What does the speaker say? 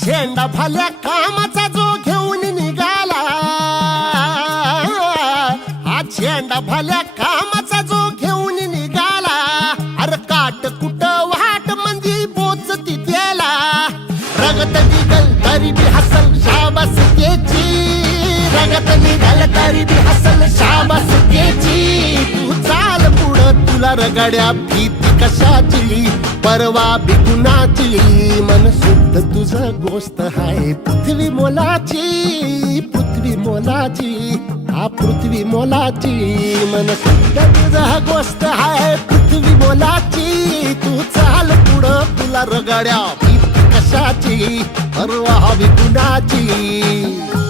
झेंडा भाल्या कामाचा जो घेऊन निघाला, हा झेंडा भाल्या कामाचा जो घेऊन निघाला, अरे काट कुट वाट मंदी बोचती त्याला, रगत निघल तरी बी हसल शाबास त्याची, रगत निघल तरी बी हसल शाबास त्याची. तू चाल पुढं तुला रगड्या भीती कशाची, परवा बिकुनाची, मन शुद्ध तुझं गोष्ट हाय पृथ्वी मोलाची, पृथ्वी मोलाची, हा पृथ्वी मोलाची, मन शुद्ध तुझं गोष्ट हाय पृथ्वी मोलाची. तू चाल पुढं तुला रगड्या भीती कशाची, परवा बिकुनाची.